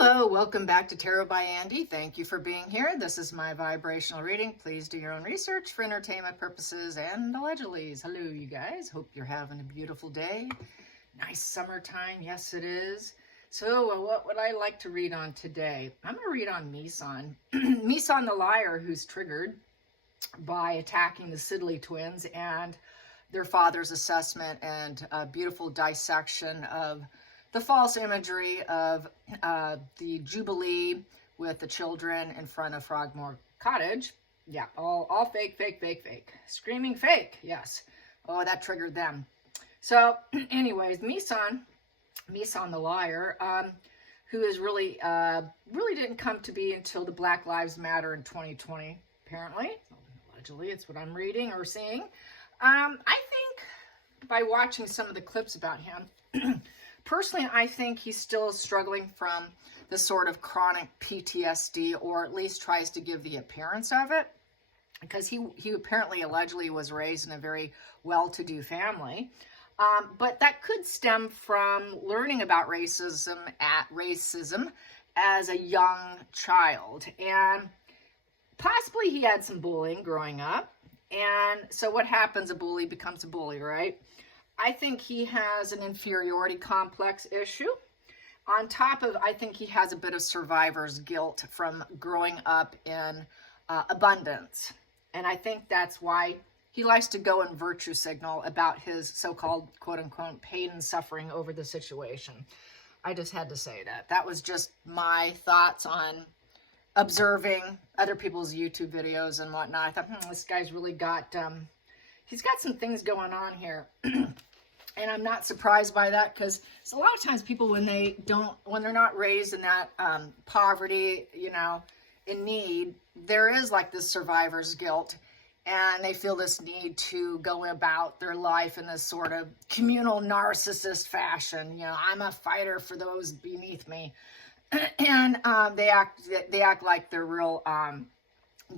Hello, welcome back to Tarot by Andy. Thank you for being here. This is my vibrational reading. Please do your own research for entertainment purposes and allegedly. Hello, you guys. Hope you're having a beautiful day. Nice summertime. Yes, it is. So what would I like to read on today? I'm going to read on Misan. Misan the liar, who's triggered by attacking the Sidley Twins and their father's assessment and a beautiful dissection of the false imagery of the Jubilee with the children in front of Frogmore Cottage. Yeah, all fake, fake, fake, fake. Screaming fake, yes. Oh, that triggered them. So, anyways, Misan the liar, who is really didn't come to be until the Black Lives Matter in 2020, apparently. Allegedly, it's what I'm reading or seeing. I think by watching some of the clips about him, personally, I think he's still struggling from this sort of chronic PTSD, or at least tries to give the appearance of it, because he apparently allegedly was raised in a very well-to-do family. But that could stem from learning about racism as a young child. And possibly he had some bullying growing up. And so what happens? A bully becomes a bully, right? I think he has an inferiority complex issue. On top of, I think he has a bit of survivor's guilt from growing up in abundance. And I think that's why he likes to go and virtue signal about his so-called, quote-unquote, pain and suffering over the situation. I just had to say that. That was just my thoughts on observing other people's YouTube videos and whatnot. I thought, this guy's really got, he's got some things going on here. And I'm not surprised by that, because a lot of times people, when they're not raised in that poverty, in need, there is like this survivor's guilt, and they feel this need to go about their life in this sort of communal narcissist fashion. I'm a fighter for those beneath me, and they act like they're real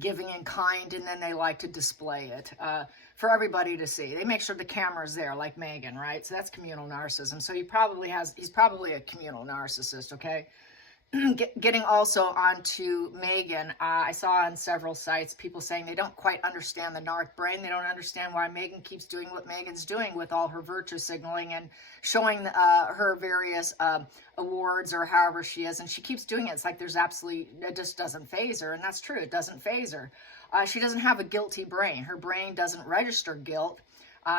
giving and kind, and then they like to display it for everybody to see. They make sure the camera's there, like Meghan, right? So that's communal narcissism. So he's probably a communal narcissist, okay? Getting also onto Meghan, I saw on several sites people saying they don't quite understand the narc brain. They don't understand why Meghan keeps doing what Meghan's doing with all her virtue signaling and showing her various awards or however she is. And she keeps doing it. It's like it just doesn't faze her. And that's true. It doesn't faze her. She doesn't have a guilty brain. Her brain doesn't register guilt.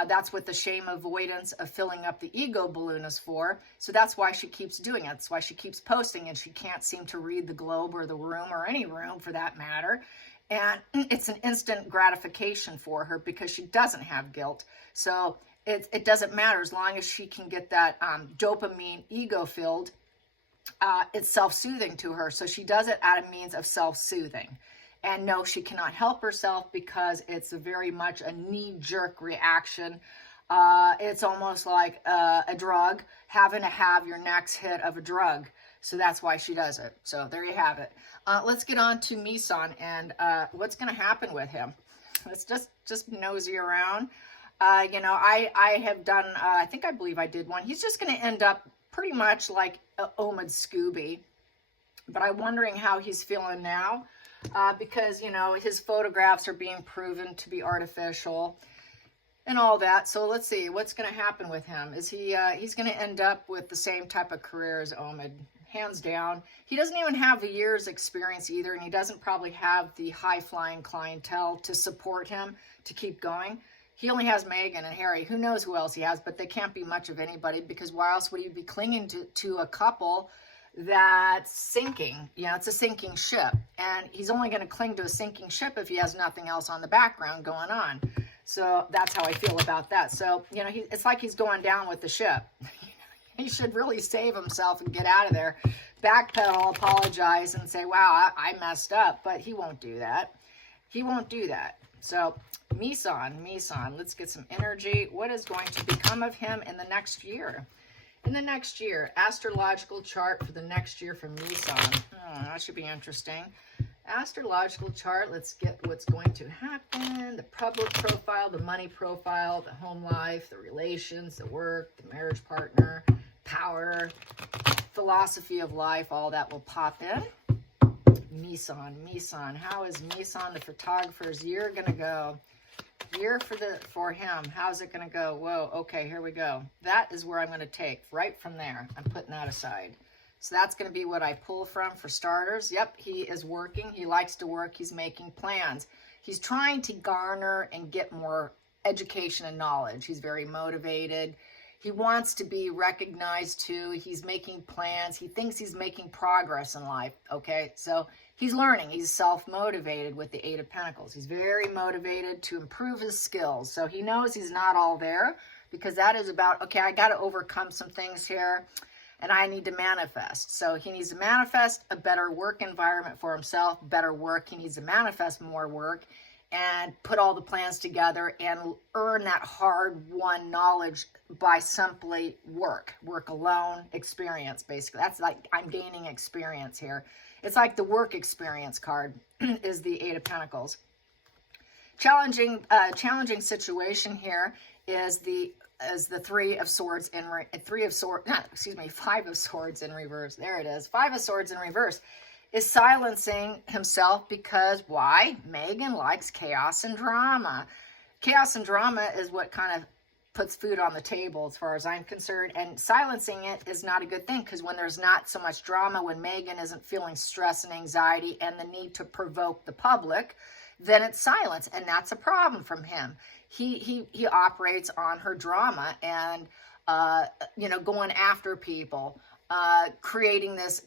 That's what the shame avoidance of filling up the ego balloon is for. So that's why she keeps doing it. That's why she keeps posting, and she can't seem to read the globe or the room, or any room for that matter. And it's an instant gratification for her because she doesn't have guilt. So it doesn't matter as long as she can get that dopamine ego filled. It's self-soothing to her. So she does it out of means of self-soothing. And no, she cannot help herself because it's very much a knee-jerk reaction. It's almost like a drug, having to have your next hit of a drug. So that's why she does it. So there you have it. Let's get on to Misan and what's going to happen with him. Let's just nosy around. I have done, I believe I did one. He's just going to end up pretty much like Omid Scooby. But I'm wondering how he's feeling now. Because, his photographs are being proven to be artificial and all that. So let's see what's going to happen with him. Is he's going to end up with the same type of career as Omid, hands down. He doesn't even have the years experience either, and he doesn't probably have the high-flying clientele to support him to keep going. He only has Meghan and Harry. Who knows who else he has, but they can't be much of anybody, because why else would he be clinging to a couple that's sinking? It's a sinking ship, and he's only going to cling to a sinking ship if he has nothing else on the background going on. So that's how I feel about that. So it's like he's going down with the ship. He should really save himself and get out of there, backpedal, apologize, and say, wow, I messed up. But he won't do that. He won't do that. So Misan, let's get some energy. What is going to become of him in the next year? In the next year, astrological chart for the next year for Misan. That should be interesting. Astrological chart, let's get what's going to happen. The public profile, the money profile, the home life, the relations, the work, the marriage partner, power, philosophy of life, all that will pop in. Misan, how is Misan the photographer's year gonna go? Year for him, how's it gonna go? Whoa, okay, here we go. That is where I'm gonna take, right from there. I'm putting that aside. So that's gonna be what I pull from for starters. Yep, he is working, he likes to work, he's making plans. He's trying to garner and get more education and knowledge. He's very motivated. He wants to be recognized too. He's making plans. He thinks he's making progress in life, okay? So he's learning. He's self-motivated with the Eight of Pentacles. He's very motivated to improve his skills. So he knows he's not all there, because that is about, okay, I got to overcome some things here and I need to manifest. So he needs to manifest a better work environment for himself, better work. He needs to manifest more work and put all the plans together and earn that hard-won knowledge by simply work alone, experience, basically. That's like, I'm gaining experience here. It's like the work experience card is the Eight of Pentacles. Challenging situation here is the Five of Swords in reverse. There it is. Five of Swords in reverse is silencing himself because why? Meghan likes chaos and drama. Chaos and drama is what kind of puts food on the table as far as I'm concerned, and silencing it is not a good thing, because when there's not so much drama, when Meghan isn't feeling stress and anxiety and the need to provoke the public, then it's silence, and that's a problem from him. He operates on her drama and going after people, creating this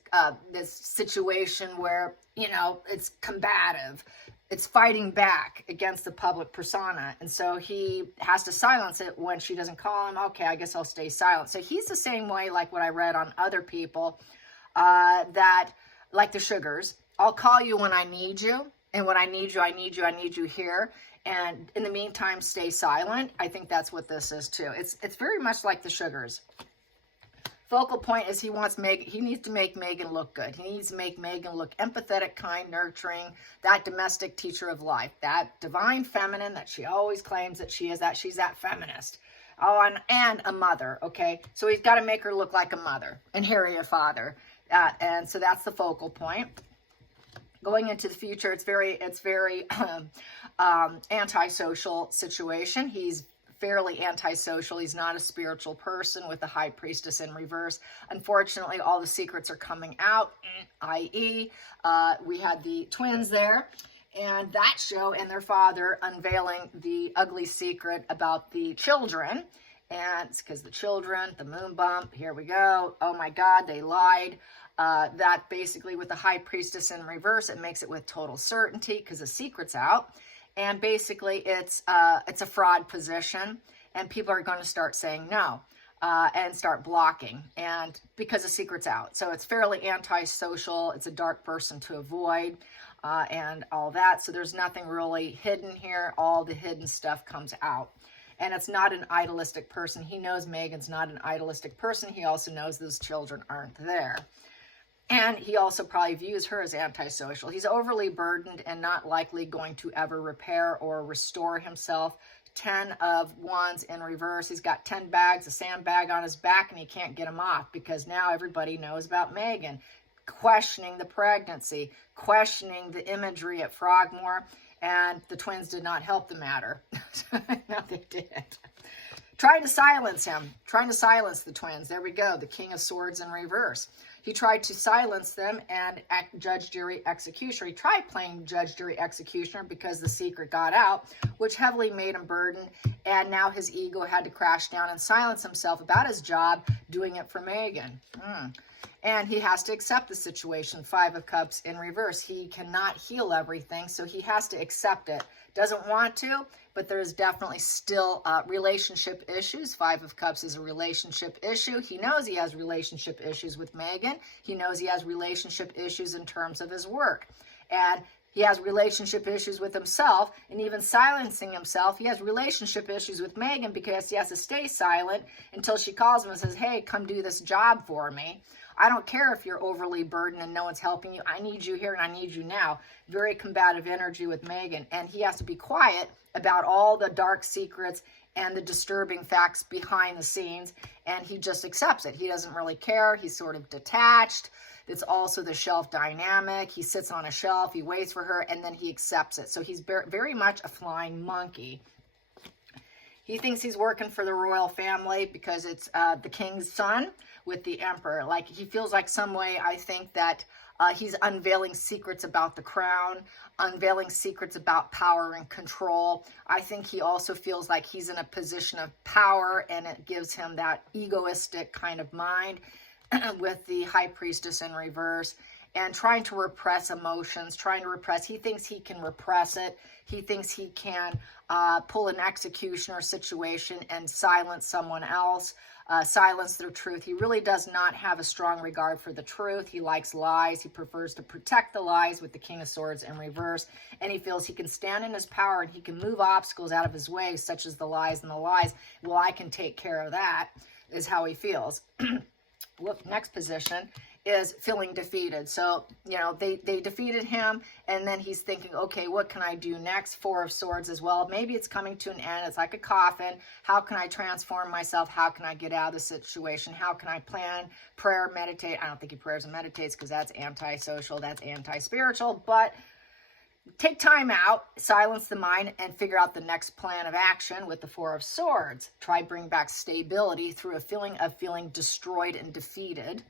situation where it's combative, it's fighting back against the public persona, and so he has to silence it when she doesn't call him. Okay, I guess I'll stay silent. So he's the same way, like what I read on other people, that like the Sugars. I'll call you when I need you, and when I need you here. And in the meantime, stay silent. I think that's what this is too. It's very much like the Sugars. Focal point is he needs to make Meghan look good. He needs to make Meghan look empathetic, kind, nurturing, that domestic teacher of life, that divine feminine that she always claims that she is, that she's that feminist. Oh, and a mother, okay? So he's got to make her look like a mother and Harry a father. And so that's the focal point. Going into the future, it's very antisocial situation. He's fairly antisocial. He's not a spiritual person with the High Priestess in reverse. Unfortunately, all the secrets are coming out, i.e., we had the twins there, and that show and their father unveiling the ugly secret about the children. And it's because the children, the moon bump, here we go. Oh my God, they lied. That basically with the High Priestess in reverse, it makes it with total certainty because the secret's out. And basically it's a fraud position, and people are going to start saying no and start blocking, and because the secret's out. So it's fairly antisocial. It's a dark person to avoid and all that. So there's nothing really hidden here. All the hidden stuff comes out. And it's not an idealistic person. He knows Meghan's not an idealistic person. He also knows those children aren't there. And he also probably views her as antisocial. He's overly burdened and not likely going to ever repair or restore himself. 10 of Wands in reverse. He's got 10 bags, a sandbag on his back, and he can't get them off because now everybody knows about Meghan. Questioning the pregnancy, questioning the imagery at Frogmore, and the twins did not help the matter. No, they didn't. Trying to silence him, trying to silence the twins. There we go, the King of Swords in reverse. He tried to silence them and act judge, jury, executioner. He tried playing judge, jury, executioner because the secret got out, which heavily made him burdened. And now his ego had to crash down and silence himself about his job, doing it for Meghan. And he has to accept the situation. 5 of Cups in reverse. He cannot heal everything, so he has to accept it. Doesn't want to, but there's definitely still relationship issues. 5 of Cups is a relationship issue. He knows he has relationship issues with Meghan. He knows he has relationship issues in terms of his work. And he has relationship issues with himself, and even silencing himself. He has relationship issues with Meghan because he has to stay silent until she calls him and says, hey, come do this job for me. I don't care if you're overly burdened and no one's helping you. I need you here and I need you now. Very combative energy with Meghan. And he has to be quiet about all the dark secrets and the disturbing facts behind the scenes, and he just accepts it. He doesn't really care. He's sort of detached. It's also the shelf dynamic. He sits on a shelf, he waits for her, and then he accepts it. So he's very much a flying monkey. He thinks he's working for the royal family because it's the king's son with the emperor. Like, he feels like some way, I think, that he's unveiling secrets about the crown, unveiling secrets about power and control. I think he also feels like he's in a position of power, and it gives him that egoistic kind of mind with the high priestess in reverse, and trying to repress emotions, he thinks he can repress it. He thinks he can pull an executioner situation and silence someone else, silence their truth. He really does not have a strong regard for the truth. He likes lies. He prefers to protect the lies with the King of Swords in reverse. And he feels he can stand in his power and he can move obstacles out of his way, such as the lies and the lies. Well, I can take care of that, is how he feels. Look, next position is feeling defeated. So, you know, they defeated him, and then he's thinking, okay, what can I do next? Four of Swords as well. Maybe it's coming to an end. It's like a coffin. How can I transform myself? How can I get out of the situation? How can I plan, prayer, meditate? I don't think he prayers and meditates because that's anti-social, that's anti-spiritual, but take time out, silence the mind, and figure out the next plan of action with the Four of Swords. Try bring back stability through a feeling of feeling destroyed and defeated.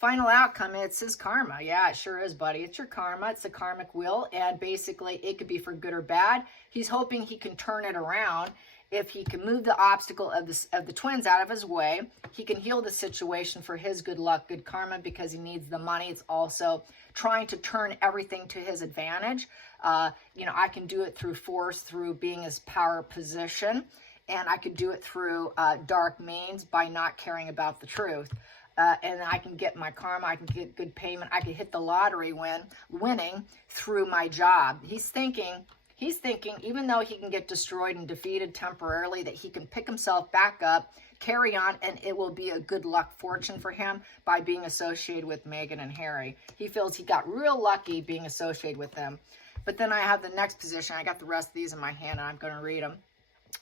Final outcome, it's his karma. Yeah, it sure is, buddy. It's your karma. It's the karmic wheel, and basically it could be for good or bad. He's hoping he can turn it around. If he can move the obstacle of the twins out of his way, he can heal the situation for his good luck, good karma, because he needs the money. It's also trying to turn everything to his advantage. You know, I can do it through force, through being his power position, and I could do it through dark means by not caring about the truth. And I can get my karma, I can get good payment, I can hit the lottery winning through my job. He's thinking, even though he can get destroyed and defeated temporarily, that he can pick himself back up, carry on, and it will be a good luck fortune for him by being associated with Meghan and Harry. He feels he got real lucky being associated with them. But then I have the next position. I got the rest of these in my hand, and I'm going to read them.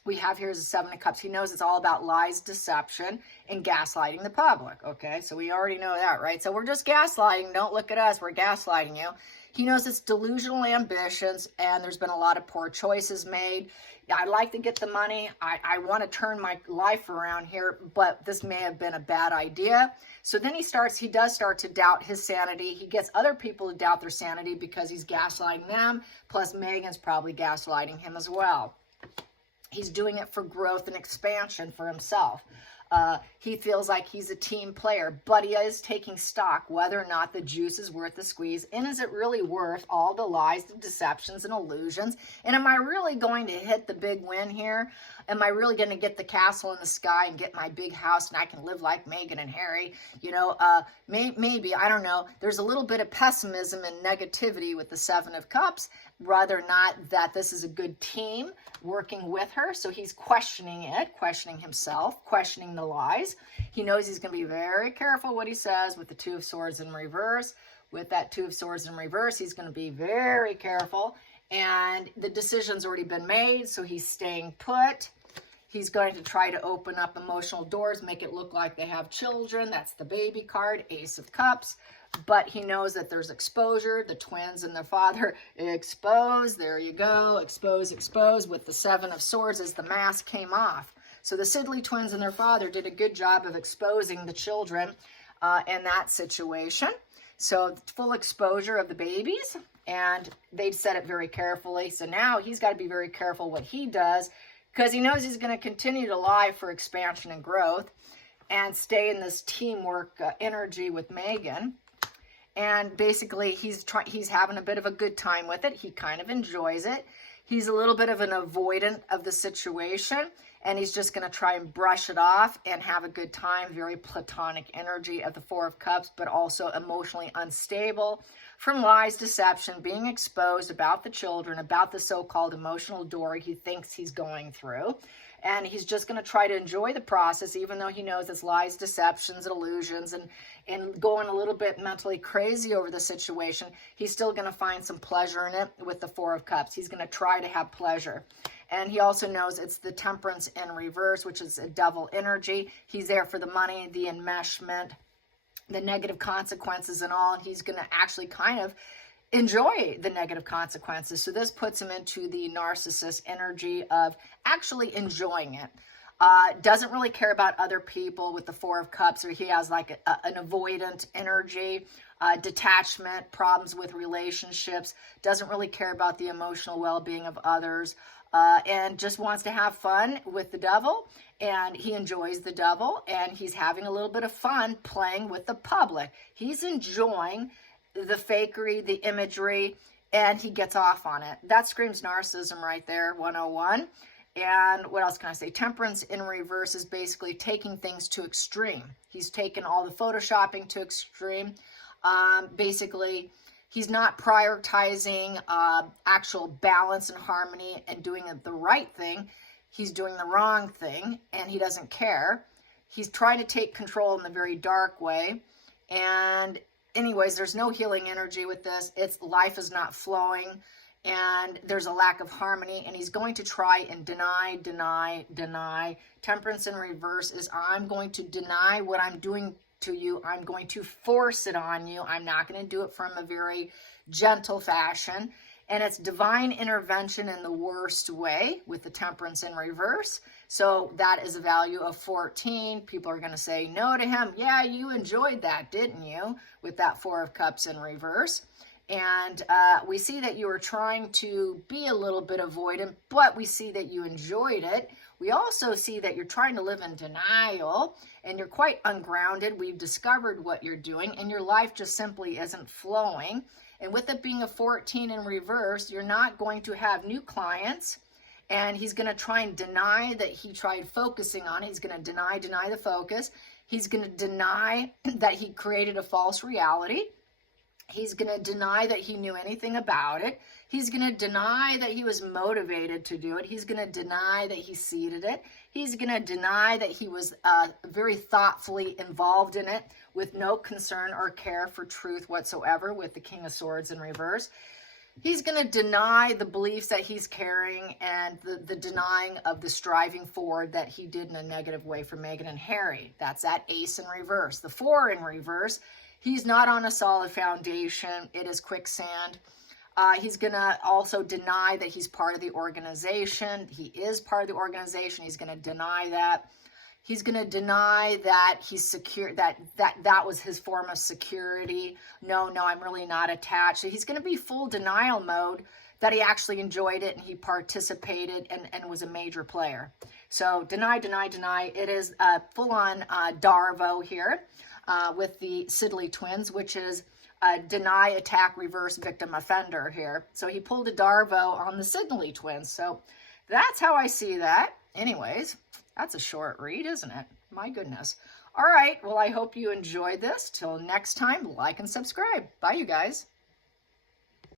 We have here is the Seven of Cups. He knows it's all about lies, deception, and gaslighting the public. Okay, so we already know that, right? So we're just gaslighting. Don't look at us. We're gaslighting you. He knows it's delusional ambitions, and there's been a lot of poor choices made. I'd like to get the money. I want to turn my life around here, but this may have been a bad idea. So then he does start to doubt his sanity. He gets other people to doubt their sanity because he's gaslighting them, plus Meghan's probably gaslighting him as well. He's doing it for growth and expansion for himself. He feels like he's a team player, but he is taking stock whether or not the juice is worth the squeeze, and is it really worth all the lies, the deceptions, and illusions? And am I really going to hit the big win here? Am I really going to get the castle in the sky and get my big house and I can live like Meghan and Harry? You know, maybe, I don't know. There's a little bit of pessimism and negativity with the Seven of Cups, rather not that this is a good team working with her. So he's questioning it, questioning himself, questioning the lies. He knows he's going to be very careful what he says with the Two of Swords in reverse. With that Two of Swords in reverse, he's going to be very careful. And the decision's already been made, so he's staying put. He's going to try to open up emotional doors, make it look like they have children. That's the baby card, Ace of Cups. But he knows that there's exposure. The twins and their father exposed. There you go. Expose, expose with the Seven of Swords as the mask came off. So the Sidley Twins and their father did a good job of exposing the children in that situation. So full exposure of the babies. And they said it very carefully. So now he's got to be very careful what he does, because he knows he's going to continue to lie for expansion and growth and stay in this teamwork energy with Meghan. And basically, he's having a bit of a good time with it. He kind of enjoys it. He's a little bit of an avoidant of the situation, and he's just going to try and brush it off and have a good time. Very platonic energy of the Four of Cups, but also emotionally unstable from lies, deception, being exposed about the children, about the so-called emotional door he thinks he's going through. And he's just going to try to enjoy the process, even though he knows it's lies, deceptions, and illusions, and going a little bit mentally crazy over the situation. He's still going to find some pleasure in it with the Four of Cups. He's going to try to have pleasure. And he also knows it's the Temperance in reverse, which is a devil energy. He's there for the money, the enmeshment, the negative consequences and all. And he's going to actually kind of enjoy the negative consequences. So this puts him into the narcissist energy of actually enjoying it. Doesn't really care about other people with the Four of Cups, or he has like an avoidant energy, detachment, problems with relationships, doesn't really care about the emotional well-being of others, and just wants to have fun with the devil, and he enjoys the devil, and he's having a little bit of fun playing with the public. He's enjoying the fakery, the imagery, and he gets off on it. That screams narcissism right there, 101. And what else can I say? Temperance in reverse is basically taking things to extreme. He's taken all the photoshopping to extreme. Basically, he's not prioritizing actual balance and harmony and doing the right thing. He's doing the wrong thing, and he doesn't care. He's trying to take control in the very dark way. And anyways, there's no healing energy with this. Life is not flowing. And there's a lack of harmony, and he's going to try and deny. Temperance in reverse is, I'm going to deny what I'm doing to you. I'm going to force it on you. I'm not going to do it from a very gentle fashion. And it's divine intervention in the worst way with the Temperance in reverse. So that is a value of 14. People are going to say no to him. Yeah, you enjoyed that, didn't you? With that Four of Cups in reverse. And we see that you were trying to be a little bit avoidant, but we see that you enjoyed it. We also see that you're trying to live in denial, and you're quite ungrounded. We've discovered what you're doing, and your life just simply isn't flowing. And with it being a 14 in reverse, you're not going to have new clients, and he's going to try and deny that he tried focusing on it. He's going to deny the focus. He's going to deny that he created a false reality. He's going to deny that he knew anything about it. He's going to deny that he was motivated to do it. He's going to deny that he seeded it. He's going to deny that he was very thoughtfully involved in it with no concern or care for truth whatsoever with the King of Swords in reverse. He's going to deny the beliefs that he's carrying and the denying of the striving forward that he did in a negative way for Meghan and Harry. That's that Ace in reverse. The 4 in reverse. He's not on a solid foundation. It is quicksand. He's going to also deny that he's part of the organization. He is part of the organization. He's going to deny that. He's going to deny that he's secure, that was his form of security. No, I'm really not attached. So he's going to be full denial mode that he actually enjoyed it and he participated and was a major player. So deny. It is full-on Darvo here. With the Sidley Twins, which is deny, attack, reverse, victim, offender here. So he pulled a Darvo on the Sidley Twins. So that's how I see that. Anyways, that's a short read, isn't it? My goodness. All right. Well, I hope you enjoyed this. Till next time, like and subscribe. Bye, you guys.